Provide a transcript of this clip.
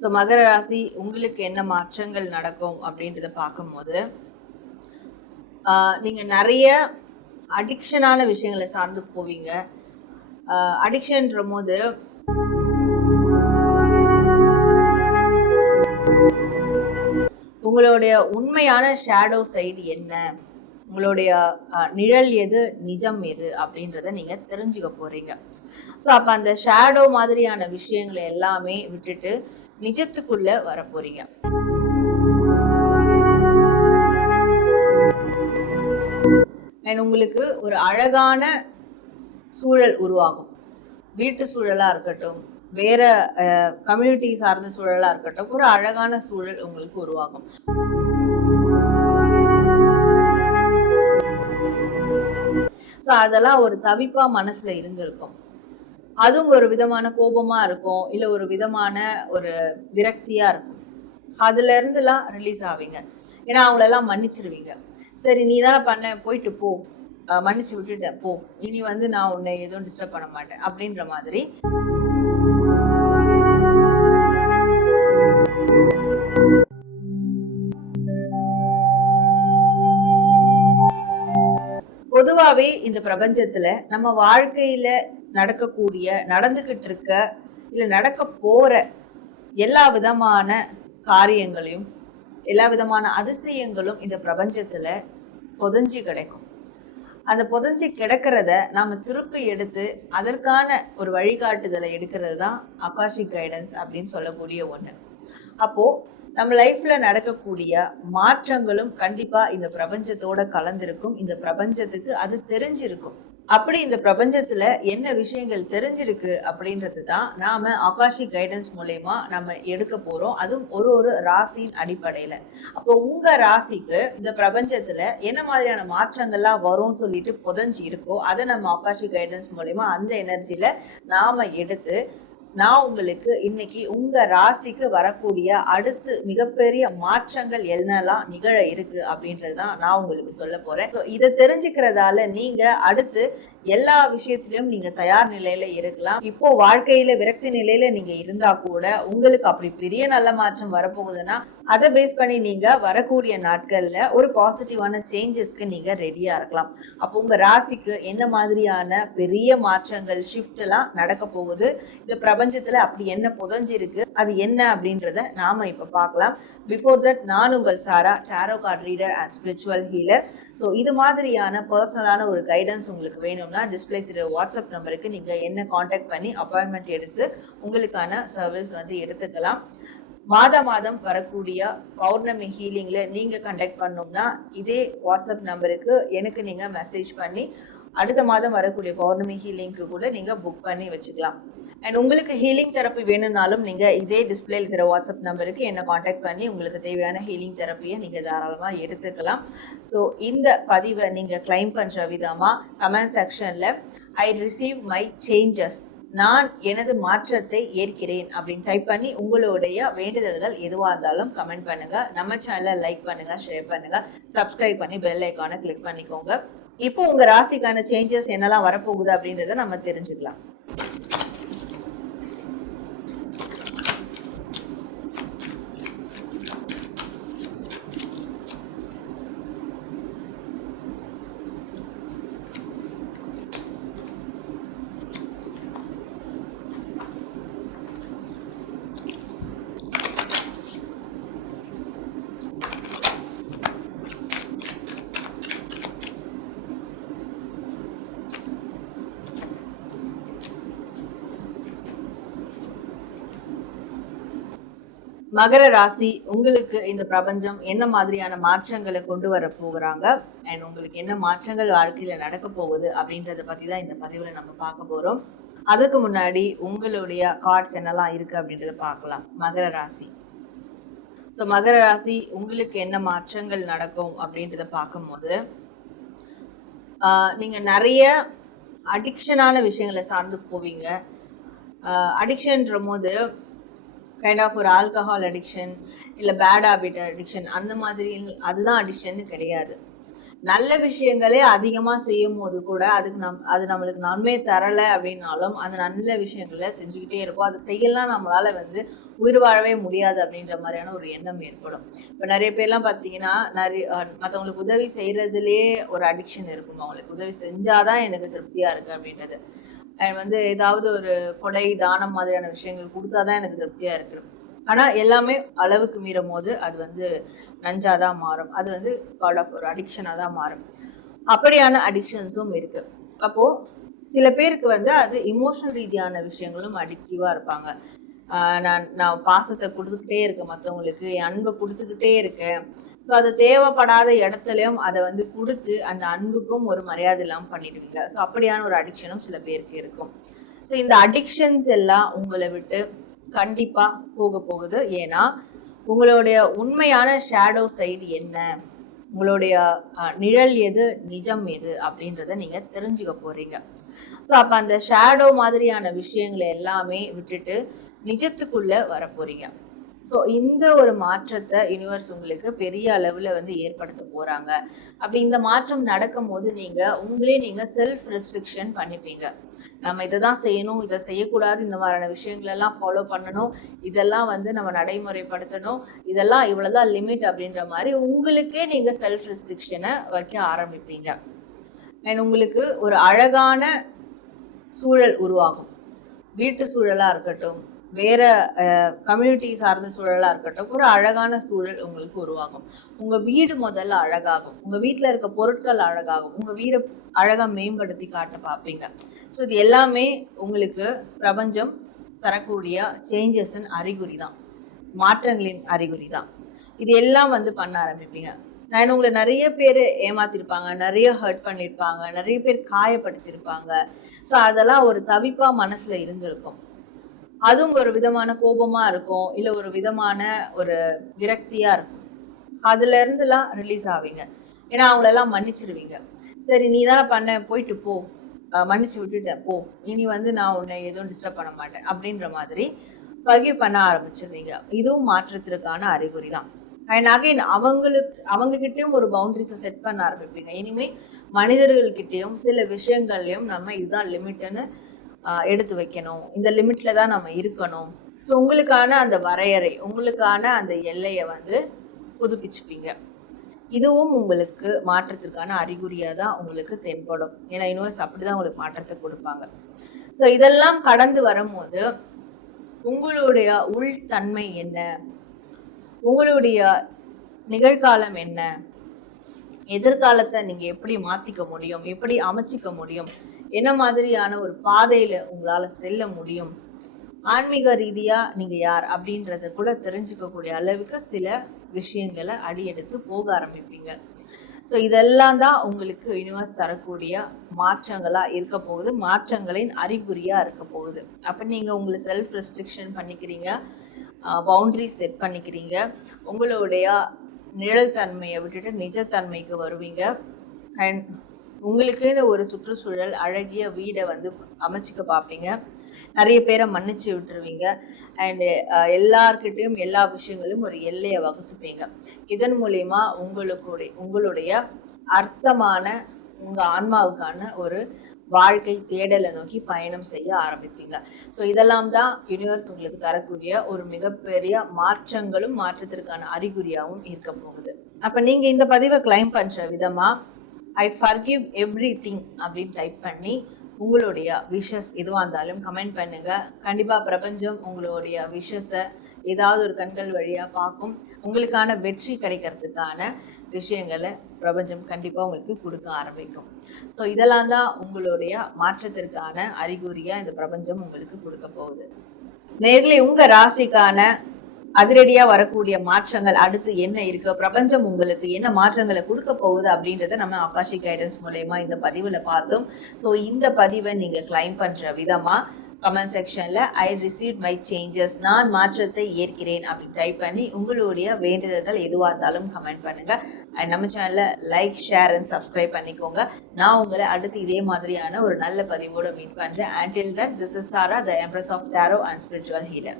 So மகர ராசி உங்களுக்கு என்ன மாற்றங்கள் நடக்கும் அப்படின்றத பார்க்கும்போது நீங்கள் நிறைய அடிக்ஷனான விஷயங்களை சார்ந்து போவீங்க. அடிக்ஷன்ற போது உங்களுடைய உண்மையான ஷேடோ சைடு என்ன, உங்களுடைய நிழல் எது, நிஜம் எது அப்படின்றத நீங்கள் தெரிஞ்சுக்க போகிறீங்க. ஸோ அப்போ அந்த ஷேடோ மாதிரியான விஷயங்களை எல்லாமே விட்டுட்டு நிஜத்துக்குள்ள வர போறீங்க. உங்களுக்கு ஒரு அழகான சூழல் உருவாகும். வீட்டு சூழலா இருக்கட்டும், வேற கம்யூனிட்டி சார்ந்த சூழலா இருக்கட்டும், ஒரு அழகான சூழல் உங்களுக்கு உருவாகும். ஸோ அதெல்லாம் ஒரு தவிப்பா மனசுல இருந்திருக்கும். அதுவும் ஒரு விதமான கோபமா இருக்கும், இல்லை ஒரு விதமான ஒரு விரக்தியா இருக்கும். அதுல இருந்துலாம் ரிலீஸ் ஆவீங்க. ஏன்னா அவங்களெல்லாம் மன்னிச்சிருவீங்க. சரி நீ தானே பண்ண, போயிட்டு போ, மன்னிச்சு விட்டுட்டேன் போ, இனி நான் உன்னை எதுவும் டிஸ்டர்ப் பண்ண மாட்டேன் அப்படின்ற மாதிரி. பொதுவாவே இந்த பிரபஞ்சத்துல நம்ம வாழ்க்கையில நடக்கக்கூடிய, நடந்துகிட்டு இருக்க, இல்ல நடக்க போற எல்லா விதமான காரியங்களையும், எல்லா விதமான அதிசயங்களும் இந்த பிரபஞ்சத்துல புதஞ்சு கிடைக்கும். அந்த புதஞ்சு கிடக்கிறத நாம திருப்பி எடுத்து அதற்கான ஒரு வழிகாட்டுதலை எடுக்கிறது தான் அகாஷிக் கைடன்ஸ் அப்படின்னு சொல்லக்கூடிய ஒண்ணு. அப்போ நம்ம லைஃப்ல நடக்கக்கூடிய மாற்றங்களும் கண்டிப்பா இந்த பிரபஞ்சத்தோட கலந்திருக்கும். இந்த பிரபஞ்சத்துக்கு அது தெரிஞ்சிருக்கும். அப்படி இந்த பிரபஞ்சத்துல என்ன விஷயங்கள் தெரிஞ்சிருக்கு அப்படின்றது தான் நாம ஆகாஷிக் கைடன்ஸ் மூலயமா நம்ம எடுக்க போறோம். அதுவும் ஒரு ராசியின் அடிப்படையில. அப்போ உங்க ராசிக்கு இந்த பிரபஞ்சத்துல என்ன மாதிரியான மாற்றங்கள்லாம் வரும்னு சொல்லிட்டு புதஞ்சு இருக்கோ அதை நம்ம ஆகாஷிக் கைடன்ஸ் மூலயமா அந்த எனர்ஜியில நாம எடுத்து நான் உங்களுக்கு இன்னைக்கு உங்க ராசிக்கு வரக்கூடிய அடுத்து மிகப்பெரிய மாற்றங்கள் என்னெல்லாம் நிகழ இருக்கு அப்படின்றதுதான் நான் உங்களுக்கு சொல்ல போறேன். ஸோ இதை தெரிஞ்சுக்கிறதால நீங்க அடுத்து எல்லா விஷயத்திலும் நீங்க தயார் நிலையில இருக்கலாம். இப்போ வாழ்க்கையில விரக்தி நிலையில நீங்க இருந்தா கூட உங்களுக்கு அப்படி பெரிய நல்ல மாற்றம் வரப்போகுதுன்னா அதை பேஸ் பண்ணி நீங்க வரக்கூடிய நாட்கள்ல ஒரு பாசிட்டிவான சேஞ்சஸ்க்கு நீங்க ரெடியா இருக்கலாம். அப்போ உங்க ராசிக்கு என்ன மாதிரியான பெரிய மாற்றங்கள், ஷிஃப்ட் எல்லாம் நடக்க போகுது, இந்த பிரபஞ்சத்துல அப்படி என்ன புதஞ்சிருக்கு, அது என்ன அப்படின்றத நாம இப்ப பார்க்கலாம். பிஃபோர் தட் நான் உங்கள் Sara, tarot card reader and spiritual healer. So இது மாதிரியான பர்சனலான ஒரு கைடன்ஸ் உங்களுக்கு வேணும்னா டிஸ்பிளே திரு வாட்ஸ்அப் நம்பருக்கு நீங்க என்ன காண்டாக்ட் பண்ணி அப்பாயின்மெண்ட் எடுத்து உங்களுக்கான சர்வீஸ் எடுத்துக்கலாம். மாதம் வரக்கூடிய பௌர்ணமி ஹீலிங்ல நீங்க கண்டக்ட் பண்ணோம்னா இதே வாட்ஸ்அப் நம்பருக்கு எனக்கு நீங்க மெசேஜ் பண்ணி அடுத்த மாதம் வரக்கூடிய பௌர்ணமி ஹீலிங்க்கு கூட நீங்க புக் பண்ணி வச்சுக்கலாம். அண்ட் உங்களுக்கு ஹீலிங் தெரப்பி வேணும்னாலும் நீங்க இதே டிஸ்பிளே இருக்கிற வாட்ஸ்அப் நம்பருக்கு என்ன காண்டாக்ட் பண்ணி உங்களுக்கு தேவையான ஹீலிங் தெரப்பியை நீங்க தாராளமா எடுத்துக்கலாம். ஸோ இந்த பதிவை நீங்க கிளைம் பண்ற விதமா கமெண்ட் செக்ஷன்ல ஐ ரிசீவ் மை சேஞ்சஸ், நான் எனது மாற்றத்தை ஏற்கிறேன் அப்படின்னு டைப் பண்ணி உங்களுடைய வேண்டுதல்கள் எதுவாக இருந்தாலும் கமெண்ட் பண்ணுங்க. நம்ம சேனலை லைக் பண்ணுங்க, ஷேர் பண்ணுங்க, சப்ஸ்கிரைப் பண்ணி பெல் ஐக்கானை கிளிக் பண்ணிக்கோங்க. இப்போ உங்க ராசிக்கான சேஞ்சஸ் என்னெல்லாம் வரப்போகுது அப்படின்றத நம்ம தெரிஞ்சுக்கலாம். மகர ராசி உங்களுக்கு இந்த பிரபஞ்சம் என்ன மாதிரியான மாற்றங்களை கொண்டு வர போகிறாங்க, அண்ட் உங்களுக்கு என்ன மாற்றங்கள் வாழ்க்கையில நடக்க போகுது அப்படின்றத பத்தி தான் இந்த பதிவுல நம்ம பார்க்க போறோம். அதுக்கு முன்னாடி உங்களுடைய கார்ட்ஸ் என்னெல்லாம் இருக்கு அப்படின்றத பார்க்கலாம். மகர ராசி. ஸோ மகர ராசி உங்களுக்கு என்ன மாற்றங்கள் நடக்கும் அப்படின்றத பார்க்கும்போது நீங்க நிறைய அடிக்ஷனான விஷயங்களை சார்ந்து போவீங்க. அடிக்ஷன்ற போது கைண்ட் ஆஃப் ஒரு ஆல்கஹால் அடிக்ஷன், இல்லை பேட் ஹேபிட் அடிக்ஷன், அந்த மாதிரி அதுதான் அடிக்ஷன் கிடையாது. நல்ல விஷயங்களே அதிகமா செய்யும் போது கூட அது நம்மளுக்கு நன்மை தரல அப்படின்னாலும் அந்த நல்ல விஷயங்களை செஞ்சுக்கிட்டே இருப்போம். அது செய்யலாம் நம்மளால உயிர் வாழவே முடியாது அப்படின்ற மாதிரியான ஒரு எண்ணம் ஏற்படும். இப்ப நிறைய பேர்லாம் பாத்தீங்கன்னா மற்றவங்களுக்கு உதவி செய்யறதுலயே ஒரு அடிக்ஷன் இருக்கும். அவங்களுக்கு உதவி செஞ்சாதான் எனக்கு திருப்தியா இருக்கு அப்படின்றது. ஏதாவது ஒரு கொடை தானம் மாதிரியான விஷயங்கள் கொடுத்தாதான் எனக்கு திருப்தியா இருக்கு. ஆனா எல்லாமே அளவுக்கு மீறும் போது அது நஞ்சாதான் மாறும். அது கால் ஆஃப் ஒரு அடிக்ஷனா தான் மாறும். அப்படியான அடிக்ஷன்ஸும் இருக்கு. அப்போ சில பேருக்கு அது இமோஷனல் ரீதியான விஷயங்களும் அடிக்டிவா இருப்பாங்க. நான் பாசத்தை கொடுத்துக்கிட்டே இருக்கேன், மற்றவங்களுக்கு என் அன்பை கொடுத்துக்கிட்டே இருக்கேன். ஸோ அது தேவைப்படாத இடத்துலையும் அதை கொடுத்து அந்த அன்புக்கும் ஒரு மரியாதை இல்லாமல் பண்ணிடுவீங்க. ஸோ அப்படியான ஒரு அடிக்ஷனும் சில பேருக்கு இருக்கும். ஸோ இந்த அடிக்ஷன்ஸ் எல்லாம் உங்களை விட்டு கண்டிப்பா போக போகுது. ஏன்னா உங்களுடைய உண்மையான ஷேடோ சைடு என்ன, உங்களுடைய நிழல் எது, நிஜம் எது அப்படின்றத நீங்க தெரிஞ்சுக்க போறீங்க. ஸோ அப்ப அந்த ஷேடோ மாதிரியான விஷயங்களை எல்லாமே விட்டுட்டு நிஜத்துக்குள்ள வர போறீங்க. ஸோ இந்த ஒரு மாற்றத்தை யூனிவர்ஸ் உங்களுக்கு பெரிய அளவுல ஏற்படுத்த போறாங்க. அப்படி இந்த மாற்றம் நடக்கும் போது நீங்க செல்ஃப் ரெஸ்ட்ரிக்ஷன் பண்ணிப்பீங்க. நம்ம இதை தான் செய்யணும், இதை செய்யக்கூடாது, இந்த மாதிரியான விஷயங்கள் எல்லாம் ஃபாலோ பண்ணணும், இதெல்லாம் நம்ம நடைமுறைப்படுத்தணும், இதெல்லாம் இவ்வளவுதான் லிமிட் அப்படின்ற மாதிரி உங்களுக்கே நீங்க செல்ஃப் ரெஸ்ட்ரிக்ஷனை வைக்க ஆரம்பிப்பீங்க. அண்ட் உங்களுக்கு ஒரு அழகான சூழல் உருவாகும். வீட்டு சூழலா இருக்கட்டும், வேற கம்யூனிட்டி சார்ந்த சூழலா இருக்கட்டும், ஒரு அழகான சூழல் உங்களுக்கு உருவாகும். உங்க வீடு முதல்ல அழகாகும், உங்க வீட்டுல இருக்க பொருட்கள் அழகாகும், உங்க வீடை அழகா மேம்படுத்தி காட்ட பார்ப்பீங்க. ஸோ இது எல்லாமே உங்களுக்கு பிரபஞ்சம் தரக்கூடிய சேஞ்சஸின் அறிகுறி தான், மாற்றங்களின் அறிகுறி தான். இது எல்லாம் பண்ண ஆரம்பிப்பீங்க. நான் உங்களை நிறைய பேர் ஏமாத்திருப்பாங்க, நிறைய ஹர்ட் பண்ணியிருப்பாங்க, நிறைய பேர் காயப்படுத்தியிருப்பாங்க. ஸோ அதெல்லாம் ஒரு தவிப்பா மனசுல இருந்திருக்கும். அதுவும் ஒரு விதமான கோபமா இருக்கும், இல்ல ஒரு விதமான ஒரு விரக்தியா இருக்கும். அதுல இருந்துலாம் ரிலீஸ் ஆவீங்க. ஏன்னா அவங்களெல்லாம் மன்னிச்சிருவீங்க. சரி, நீ தானே பண்ண, போயிட்டு போ, மன்னிச்சு விட்டுட்டேன் போ, இனி நான் உன்னை எதுவும் டிஸ்டர்ப் பண்ண மாட்டேன் அப்படின்ற மாதிரி ஃபர்கிவ் பண்ண ஆரம்பிச்சிருவீங்க. இதுவும் மாற்றத்திற்கான அறிகுறி தான். அண்ட் அகைன் அவங்க கிட்டயும் ஒரு பவுண்டரிஸை செட் பண்ண ஆரம்பிப்பீங்க. இனிமே மனிதர்கள்கிட்டயும் சில விஷயங்கள்லயும் நம்ம இதுதான் லிமிட்னு எடுத்து வைக்கணும், இந்த லிமிட்ல தான் நம்ம இருக்கணும். ஸோ உங்களுக்கான அந்த வரையறை, உங்களுக்கான அந்த எல்லையை புதுப்பிச்சுப்பீங்க. இதுவும் உங்களுக்கு மாற்றத்திற்கான அறிகுறியா தான் உங்களுக்கு தென்படும். ஏன்னா யூனிவர்ஸ் அப்படிதான் உங்களுக்கு மாற்றத்தை கொடுப்பாங்க. ஸோ இதெல்லாம் கடந்து வரும்போது உங்களுடைய உள்தன்மை என்ன, உங்களுடைய நிகழ்காலம் என்ன, எதிர்காலத்தை நீங்க எப்படி மாத்திக்க முடியும், எப்படி அமைச்சிக்க முடியும், என்ன மாதிரியான ஒரு பாதையில உங்களால செல்ல முடியும், ஆன்மீக ரீதியா நீங்க யார் அப்படின்றத கூட தெரிஞ்சுக்கக்கூடிய அளவுக்கு சில விஷயங்களை அடியெடுத்து போக ஆரம்பிப்பீங்க. ஸோ இதெல்லாம் தான் உங்களுக்கு யூனிவர்ஸ் தரக்கூடிய மாற்றங்களா இருக்க போகுது, மாற்றங்களின் அறிகுறியா இருக்க போகுது. அப்ப நீங்க உங்களை செல்ஃப் ரெஸ்ட்ரிக்ஷன் பண்ணிக்கிறீங்க, பவுண்டரி செட் பண்ணிக்கிறீங்க, உங்களுடைய நிழல் தன்மையை விட்டுட்டு நிஜத்தன்மைக்கு வருவீங்க. அண்ட் உங்களுக்குன்னு ஒரு சுற்றுச்சூழல் அழகிய வீடை அமைச்சிக்க பார்ப்பீங்க. நிறைய பேரை மன்னிச்சு விட்டுருவீங்க. அண்டு எல்லார்கிட்டையும் எல்லா விஷயங்களும் ஒரு எல்லையை வகுத்துப்பீங்க. இதன் மூலயமா உங்களுடைய அர்த்தமான உங்க ஆன்மாவுக்கான ஒரு வாழ்க்கை தேடலை நோக்கி பயணம் செய்ய ஆரம்பிப்பீங்க. ஸோ இதெல்லாம் தான் யூனிவர்ஸ் உங்களுக்கு தரக்கூடிய ஒரு மிகப்பெரிய மாற்றங்களும் மாற்றத்திற்கான அறிகுறியாகவும் இருக்க போகுது. அப்ப நீங்க இந்த பதிவை கிளைம் பண்ற விதமா ஐ ஃபர்கிவ் எவ்ரிதிங் அப்படின்னு டைப் பண்ணி உங்களுடைய விஷஸ் எதுவாக இருந்தாலும் கமெண்ட் பண்ணுங்க. கண்டிப்பா பிரபஞ்சம் உங்களுடைய விஷஸை ஏதாவது ஒரு கண்கள் வழியா பார்க்கும். உங்களுக்கான வெற்றி கிடைக்கிறதுக்கான விஷயங்களை பிரபஞ்சம் கண்டிப்பா உங்களுக்கு கொடுக்க ஆரம்பிக்கும். ஸோ இதெல்லாம் தான் உங்களுடைய மாற்றத்திற்கான அறிகுறியா இந்த பிரபஞ்சம் உங்களுக்கு கொடுக்க போகுது. நேர்ல உங்க ராசிக்கான அதிரடியா வரக்கூடிய மாற்றங்கள் அடுத்து என்ன இருக்கு, பிரபஞ்சம் உங்களுக்கு என்ன மாற்றங்களை கொடுக்க போகுது அப்படின்றத நம்ம ஆகாஷிக் கைடன்ஸ் மூலமா இந்த பதிவுல பார்த்தோம். ஸோ இந்த பதிவை நீங்க கிளைம் பண்ற விதமா கமெண்ட் செக்ஷன்ல ஐ ரிசீவ் மை சேஞ்சஸ், நான் மாற்றத்தை ஏற்கிறேன் அப்படின்னு டைப் பண்ணி உங்களுடைய வேண்டுதல்கள் எதுவாக இருந்தாலும் கமெண்ட் பண்ணுங்க. அண்ட் நம்ம சேனல்ல லைக், ஷேர் அண்ட் சப்ஸ்கிரைப் பண்ணிக்கோங்க. நான் உங்களை அடுத்து இதே மாதிரியான ஒரு நல்ல பதிவோட மீட் பண்றேன். Until then, this is Sara, the Empress of Tarot and Spiritual Healer.